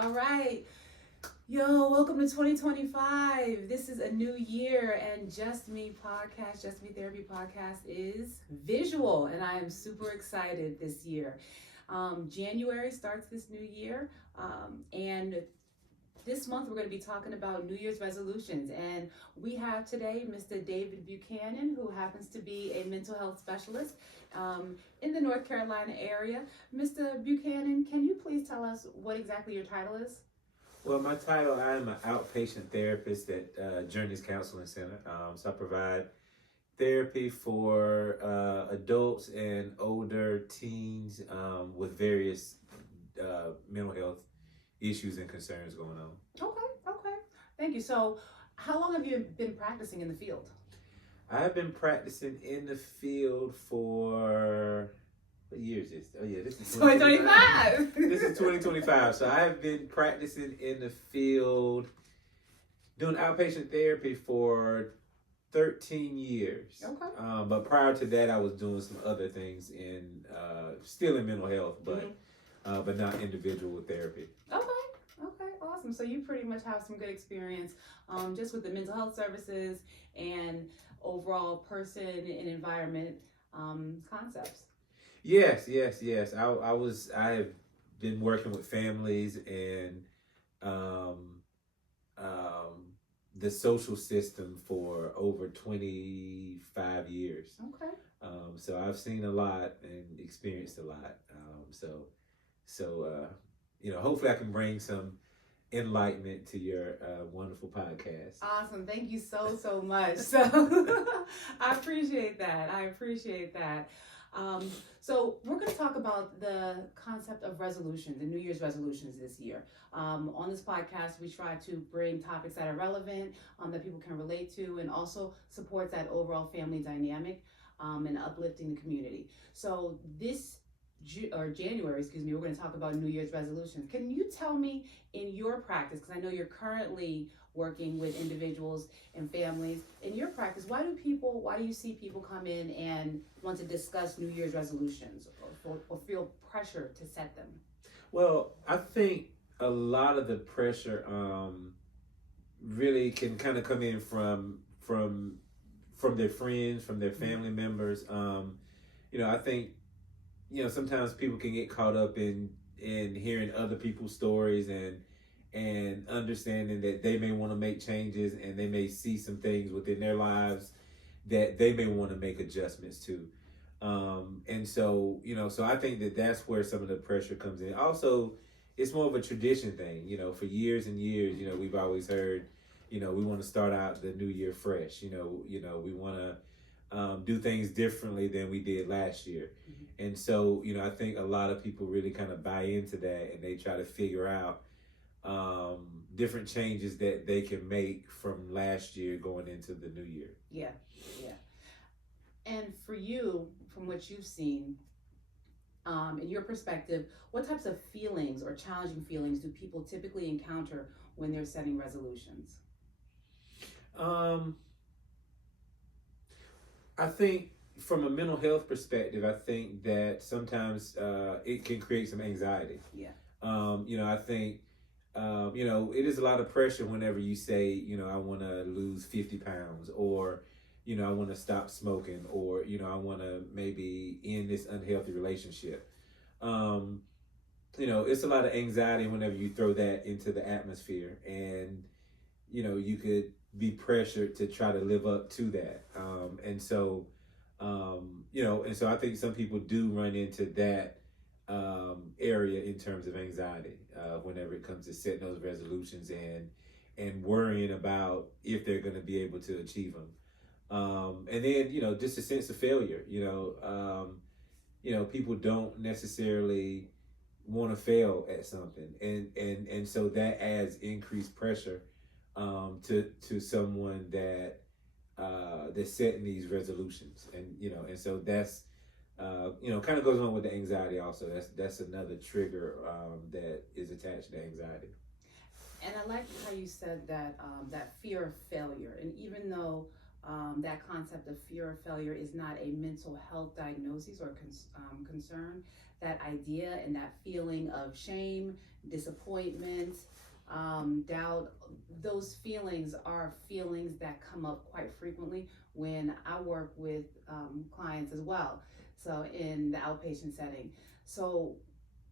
All right. Yo, welcome to 2025. This is a new year, and Just Me Therapy podcast is visual, and I am super excited this year. January starts this new year, and this month we're going to be talking about New Year's resolutions. And we have today Mr. David Buchanan, who happens to be a mental health specialist in the North Carolina area. Mr. Buchanan, can you please tell us what exactly your title is? Well, my title, I am an outpatient therapist at Journeys Counseling Center. So I provide therapy for adults and older teens with various mental health issues and concerns going on. Okay. Thank you. So, how long have you been practicing in the field? I've been practicing in the field for, what year is this? Oh yeah, this is 2025. This is 2025. So I've been practicing in the field, doing outpatient therapy for 13 years. Okay. But prior to that, I was doing some other things still in mental health, but not individual therapy. Okay, awesome. So you pretty much have some good experience just with the mental health services and overall person and environment concepts. Yes. I have been working with families and the social system for over 25 years. Okay. So I've seen a lot and experienced a lot. Hopefully I can bring some enlightenment to your wonderful podcast. Awesome. Thank you so much. So I appreciate that. So we're going to talk about the concept of resolutions and New Year's resolutions this year. On this podcast, we try to bring topics that are relevant, that people can relate to, and also supports that overall family dynamic and uplifting the community. So this January, we're going to talk about New Year's resolutions. Can you tell me in your practice, because I know you're currently working with individuals and families, in your practice, why do you see people come in and want to discuss New Year's resolutions or feel pressure to set them? Well, I think a lot of the pressure really can kind of come in from their friends, from their family members. I think sometimes people can get caught up in hearing other people's stories and understanding that they may want to make changes and they may see some things within their lives that they may want to make adjustments to. So I think that that's where some of the pressure comes in. Also, it's more of a tradition thing. For years and years, we've always heard, we want to start out the new year fresh. We want to do things differently than we did last year. Mm-hmm. And so, I think a lot of people really kind of buy into that and they try to figure out different changes that they can make from last year going into the new year. Yeah. And for you, from what you've seen, in your perspective, what types of feelings or challenging feelings do people typically encounter when they're setting resolutions? I think from a mental health perspective, I think that sometimes it can create some anxiety. Yeah. I think, it is a lot of pressure whenever you say, I want to lose 50 pounds or, I want to stop smoking or, I want to maybe end this unhealthy relationship. It's a lot of anxiety whenever you throw that into the atmosphere and, you could be pressured to try to live up to that. And so I think some people do run into that area in terms of anxiety whenever it comes to setting those resolutions and worrying about if they're going to be able to achieve them. And then, just a sense of failure, people don't necessarily want to fail at something. And so that adds increased pressure to someone that's setting these resolutions. And so that's, kind of goes on with the anxiety also. That's another trigger that is attached to anxiety. And I like how you said that that fear of failure. And even though that concept of fear of failure is not a mental health diagnosis or concern. That idea and that feeling of shame, disappointment, doubt, those feelings are feelings that come up quite frequently when I work with clients as well. So in the outpatient setting. So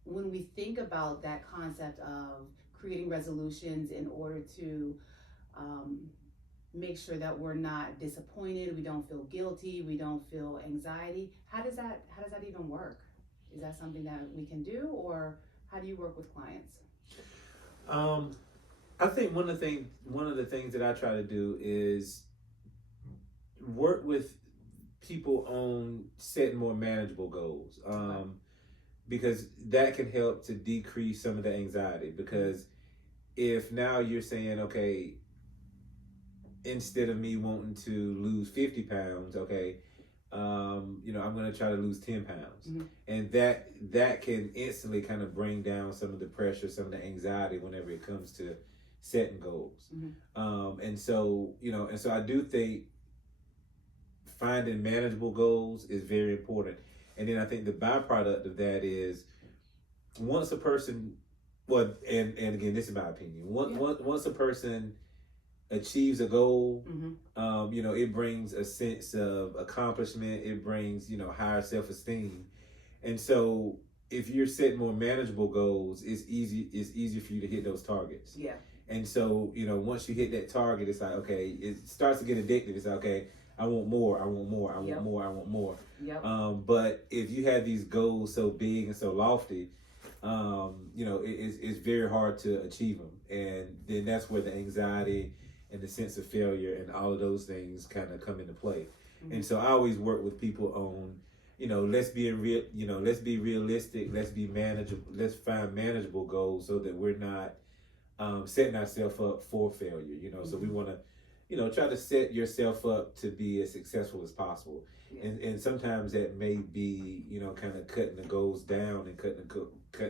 when we think about that concept of creating resolutions in order to make sure that we're not disappointed, we don't feel guilty, we don't feel anxiety, how does that even work? Is that something that we can do, or how do you work with clients? I think one of the things that I try to do is work with people on setting more manageable goals, because that can help to decrease some of the anxiety. Because if now you're saying, okay, instead of me wanting to lose 50 pounds, okay, I'm going to try to lose 10 pounds. Mm-hmm. And that can instantly kind of bring down some of the pressure, some of the anxiety whenever it comes to setting goals. Mm-hmm. And so I do think finding manageable goals is very important. And then I think the byproduct of that is once a person, well, and again, this is my opinion, once a person achieves a goal, mm-hmm. It brings a sense of accomplishment. It brings, higher self-esteem. And so if you're setting more manageable goals, it's easier for you to hit those targets. Yeah. And so, once you hit that target, it's like, okay, it starts to get addictive. It's like, okay, I want more, I want more, I want Yep. more, I want more. Yep. But if you have these goals so big and so lofty, it's very hard to achieve them. And then that's where the anxiety and the sense of failure and all of those things kind of come into play. Mm-hmm. And so I always work with people on, let's be realistic, let's be manageable, let's find manageable goals so that we're not setting ourselves up for failure. Mm-hmm. So we want to, try to set yourself up to be as successful as possible. Yeah. And sometimes that may be, kind of cutting the goals down and cutting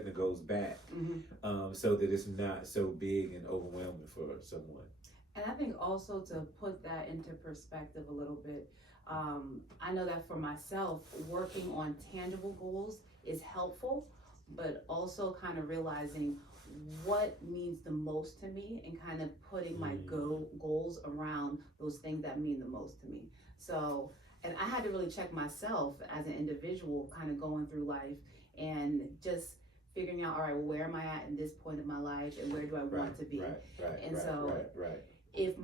the goals back, mm-hmm. So that it's not so big and overwhelming for someone. And I think also to put that into perspective a little bit, I know that for myself, working on tangible goals is helpful, but also kind of realizing what means the most to me and kind of putting my goals around those things that mean the most to me. So, and I had to really check myself as an individual kind of going through life and just figuring out, all right, well, where am I at in this point of my life and where do I want to be? If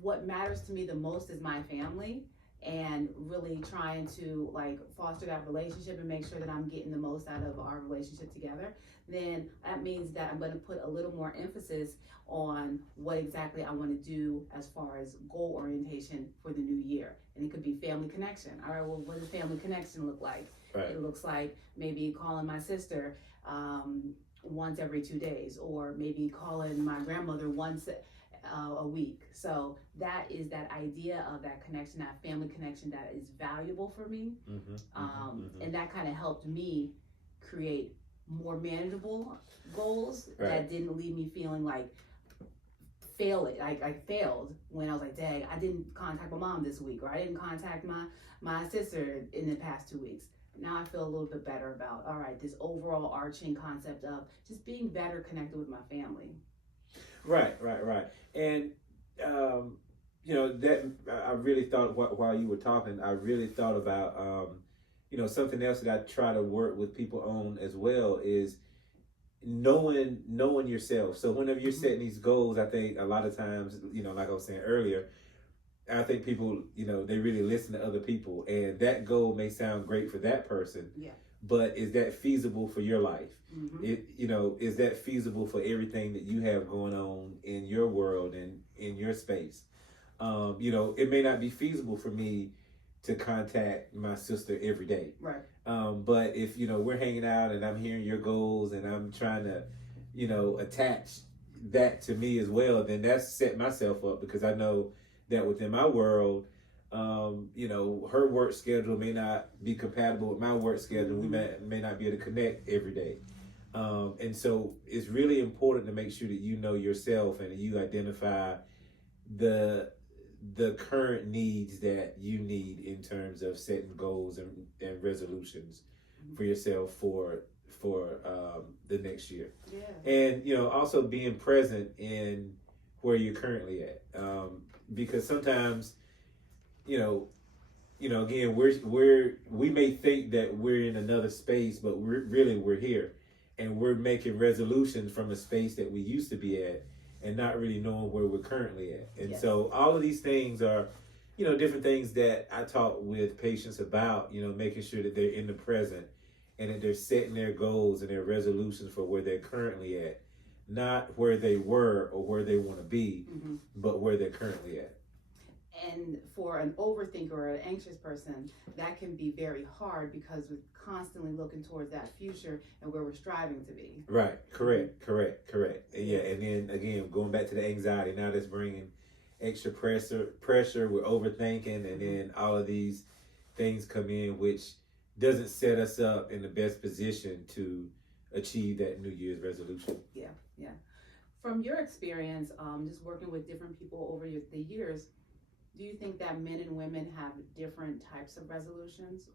what matters to me the most is my family and really trying to like foster that relationship and make sure that I'm getting the most out of our relationship together, then that means that I'm going to put a little more emphasis on what exactly I want to do as far as goal orientation for the new year. And it could be family connection. All right, well, what does family connection look like? Right. It looks like maybe calling my sister once every 2 days, or maybe calling my grandmother once a week. So that is that idea of that connection, that family connection that is valuable for me. And that kind of helped me create more manageable goals that didn't leave me feeling like I failed when I was like, dang, I didn't contact my mom this week, or I didn't contact my sister in the past 2 weeks. Now I feel a little bit better about, all right, this overall arching concept of just being better connected with my family. Right. And, that I really thought while you were talking, I really thought about, something else that I try to work with people on as well is knowing yourself. So whenever you're setting these goals, I think a lot of times, like I was saying earlier, I think people, they really listen to other people, and that goal may sound great for that person. Yeah. But is that feasible for your life? Mm-hmm. Is that feasible for everything that you have going on in your world and in your space? It may not be feasible for me to contact my sister every day. Right. But if, we're hanging out and I'm hearing your goals and I'm trying to, attach that to me as well, then that's set myself up, because I know that within my world, her work schedule may not be compatible with my work schedule. We may not be able to connect every day. And so it's really important to make sure that you know yourself and that you identify the the current needs that you need in terms of setting goals and resolutions for yourself for the next year. Yeah. And also being present in where you're currently at, because sometimes again, we may think that we're in another space, but we're here, and we're making resolutions from a space that we used to be at, and not really knowing where we're currently at. And Yes. so all of these things are, different things that I talk with patients about. Making sure that they're in the present, and that they're setting their goals and their resolutions for where they're currently at, not where they were or where they want to be, but where they're currently at. And for an overthinker or an anxious person, that can be very hard because we're constantly looking towards that future and where we're striving to be. Right. Correct. Yeah. And then again, going back to the anxiety, now that's bringing extra pressure. We're overthinking, and then all of these things come in, which doesn't set us up in the best position to achieve that New Year's resolution. Yeah. From your experience, just working with different people over the years, do you think that men and women have different types of resolutions?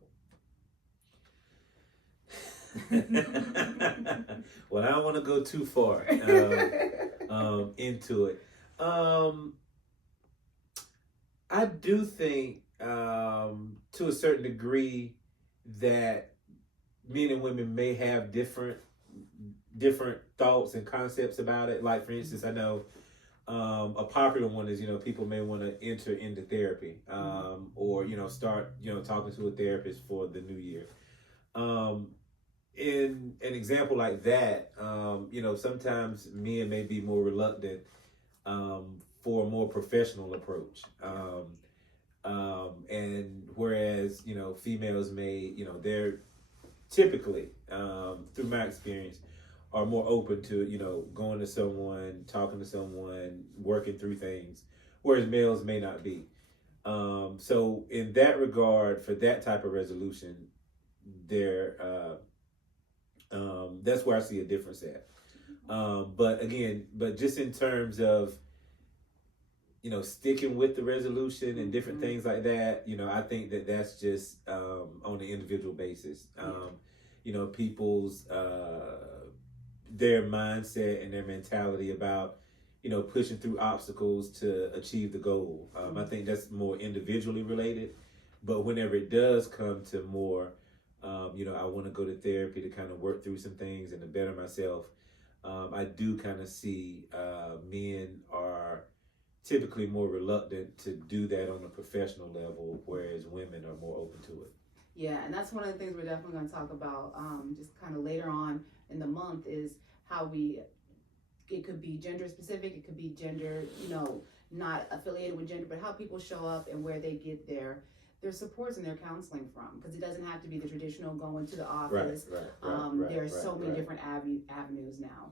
Well, I don't want to go too far into it. I do think, to a certain degree, that men and women may have different thoughts and concepts about it. Like, for instance, I know a popular one is, people may want to enter into therapy, or, start, talking to a therapist for the new year. In an example like that, sometimes men may be more reluctant for a more professional approach. And whereas, females may, they're typically, through my experience, are more open to, going to someone, talking to someone, working through things, whereas males may not be. So in that regard, for that type of resolution, that's where I see a difference at. But just in terms of, sticking with the resolution and different things like that, I think that that's just on an individual basis. People's their mindset and their mentality about, pushing through obstacles to achieve the goal. I think that's more individually related. But whenever it does come to more, I want to go to therapy to kind of work through some things and to better myself, I do kind of see men are typically more reluctant to do that on a professional level, whereas women are more open to it. Yeah, and that's one of the things we're definitely going to talk about just kind of later on in the month, is how it could be gender specific, it could be gender, not affiliated with gender, but how people show up and where they get their supports and their counseling from, because it doesn't have to be the traditional going to the office. Right, there are so many different avenues now.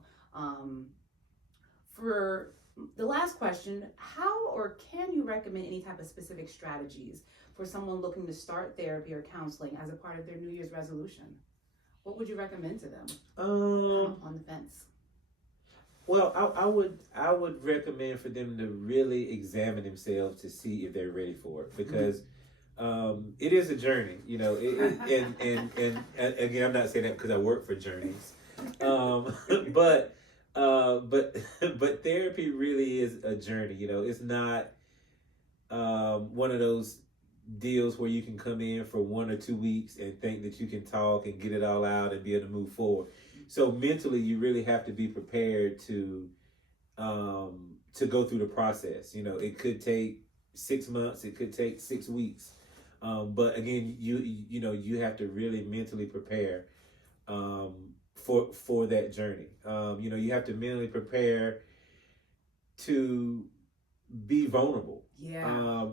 For the last question, how or can you recommend any type of specific strategies for someone looking to start therapy or counseling as a part of their New Year's resolution? What would you recommend to them? On the fence. Well, I would recommend for them to really examine themselves to see if they're ready for it, because it is a journey, and again, I'm not saying that because I work for journeys, but therapy really is a journey. It's not one of those deals where you can come in for 1 or 2 weeks and think that you can talk and get it all out and be able to move forward. So mentally, you really have to be prepared to go through the process. It could take 6 months, it could take 6 weeks, but again, you have to really mentally prepare for that journey. You have to mentally prepare to be vulnerable. Yeah.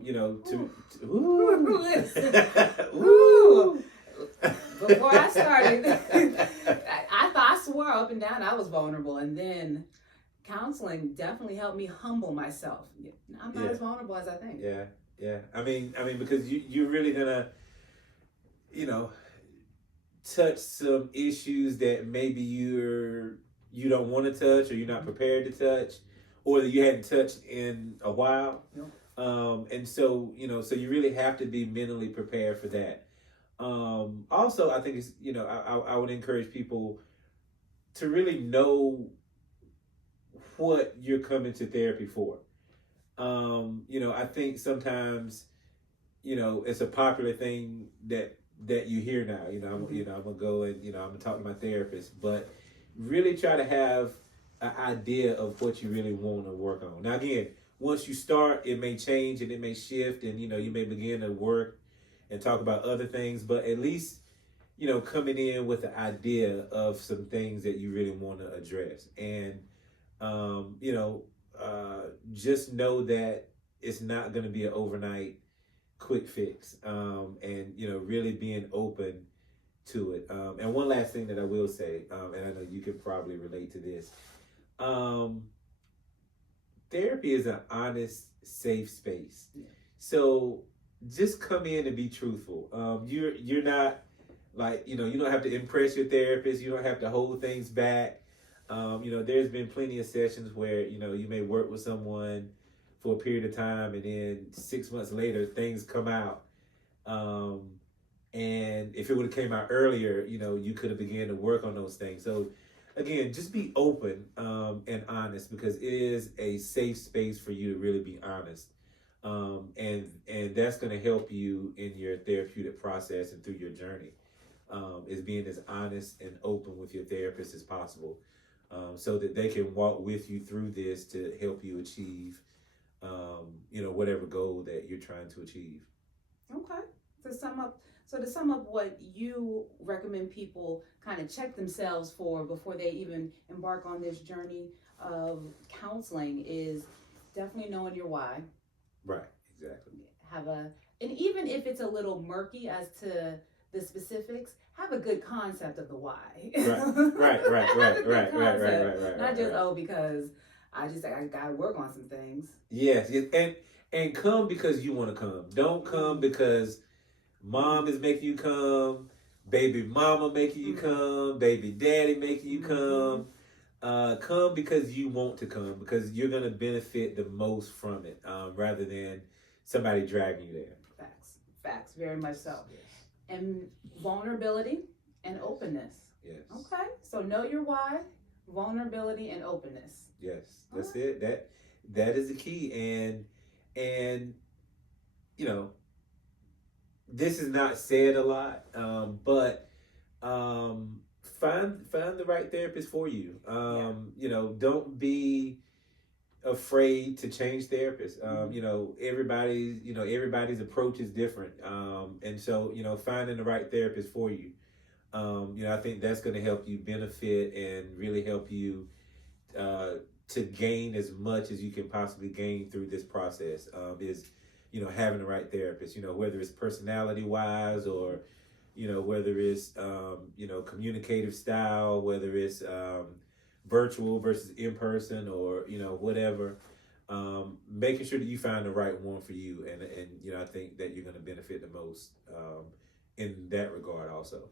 Ooh. Before I started, I swore up and down I was vulnerable, and then counseling definitely helped me humble myself. I'm not as vulnerable as I think. Yeah. I mean, because you're really gonna, touch some issues that maybe you don't want to touch, or you're not prepared to touch, or that you hadn't touched in a while. Yep. And so, so you really have to be mentally prepared for that. Also, I think it's, I would encourage people to really know what you're coming to therapy for. I think sometimes, it's a popular thing that you hear now. I'm gonna go and I'm gonna talk to my therapist, but really try to have an idea of what you really want to work on. Now, again, once you start, it may change and it may shift, and you may begin to work and talk about other things, but at least coming in with the idea of some things that you really want to address, and just know that it's not going to be an overnight quick fix, and really being open to it. And one last thing that I will say, and I know you can probably relate to this. Therapy is an honest, safe space. Yeah. So just come in and be truthful. You're not like, you don't have to impress your therapist. You don't have to hold things back. There's been plenty of sessions where, you may work with someone for a period of time, and then 6 months later, things come out. And if it would have came out earlier, you could have began to work on those things. So again, just be open and honest, because it is a safe space for you to really be honest. And that's going to help you in your therapeutic process and through your journey, is being as honest and open with your therapist as possible, so that they can walk with you through this to help you achieve, whatever goal that you're trying to achieve. Okay. To sum up what you recommend people kind of check themselves for before they even embark on this journey of counseling is definitely knowing your why. Right, exactly. And even if it's a little murky as to the specifics, have a good concept of the why. Right. Not just, because I gotta work on some things. Yes. And come because you want to come. Don't come because mom is making you come, baby mama making you come, baby daddy making you come. Come because you want to come, because you're going to benefit the most from it, rather than somebody dragging you there. Facts, very much so. Yes. And vulnerability and openness. Yes. Okay, so know your why, vulnerability and openness. Yes, that's it. That is the key. And this is not said a lot, but find the right therapist for you. Don't be afraid to change therapists. Everybody's approach is different. And so, finding the right therapist for you. I think that's going to help you benefit and really help you to gain as much as you can possibly gain through this process, is having the right therapist, whether it's personality wise, or whether it's communicative style, whether it's virtual versus in person, or whatever. Making sure that you find the right one for you, and I think that you're going to benefit the most in that regard also.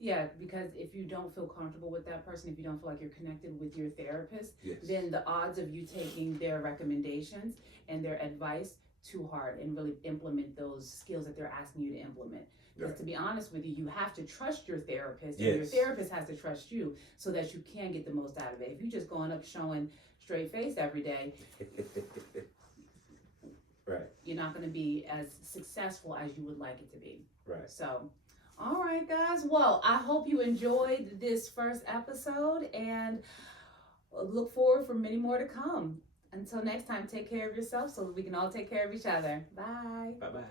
Yeah, because if you don't feel comfortable with that person, if you don't feel like you're connected with your therapist, yes, then the odds of you taking their recommendations and their advice too hard and really implement those skills that they're asking you to implement. Because to be honest with you, you have to trust your therapist, and your therapist has to trust you so that you can get the most out of it. If you're just going up showing straight face every day, right, you're not going to be as successful as you would like it to be. Right. So, all right, guys. Well, I hope you enjoyed this first episode, and look forward for many more to come. Until next time, take care of yourself so we can all take care of each other. Bye. Bye-bye.